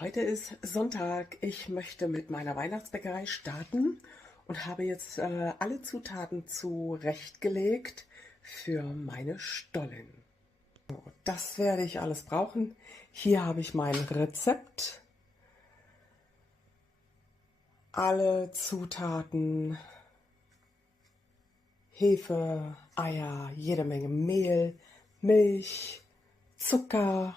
Heute ist Sonntag. Ich möchte mit meiner Weihnachtsbäckerei starten und habe jetzt alle Zutaten zurechtgelegt für meine Stollen. Das werde ich alles brauchen. Hier habe ich mein Rezept. Alle Zutaten, Hefe, Eier, jede Menge Mehl, Milch, Zucker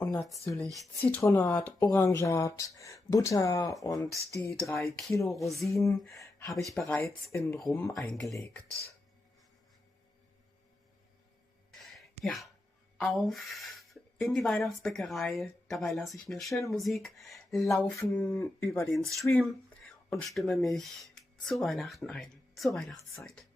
und natürlich Zitronat, Orangat, Butter und die 3 Kilo Rosinen habe ich bereits in Rum eingelegt. Ja, auf in die Weihnachtsbäckerei. Dabei lasse ich mir schöne Musik laufen über den Stream und stimme mich zu Weihnachten ein, zur Weihnachtszeit.